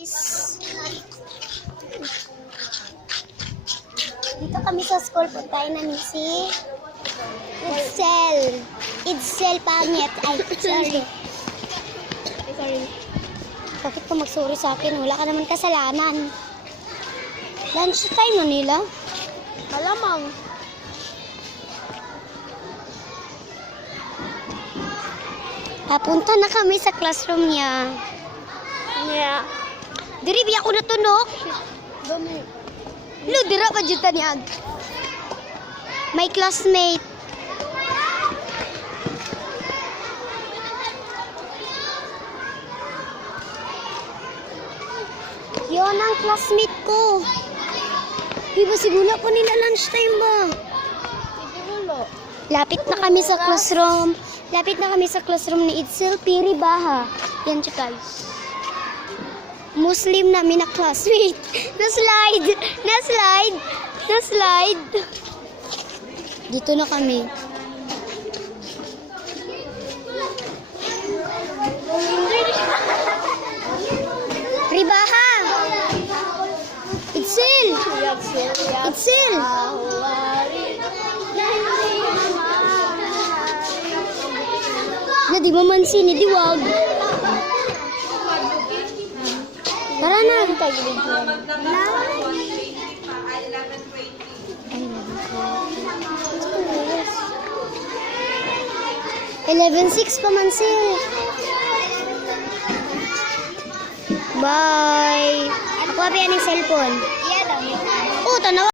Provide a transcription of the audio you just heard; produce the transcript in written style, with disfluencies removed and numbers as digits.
Dito kami sa school, puntahin namin si Idsel. Idsel pangit. Ay, sorry. Sorry. Bakit ka magsuri sa akin? Wala ka naman kasalanan. Lunch time na nila. Malamang. Papunta na kami sa classroom niya. Yeah. Diri, biya ko natunok. Dami. Lo, dira pa dyan niya. My classmate. Yun ang classmate ko. Di ba siguro po nila lunchtime ba? Siguro. Lapit na kami sa classroom. Lapit na kami sa classroom ni Idsel Piri Baha. Yan siya guys. Muslim namin na classmate. Na-slide! Na-slide! Na-slide! Dito na kami. Ribaha! Idsel! Idsel! Na di mamansin, di wag. Tara na. Ay, 11:06 pa man sir. Bye. Ako pa yan yung cellphone. Yeah, dami.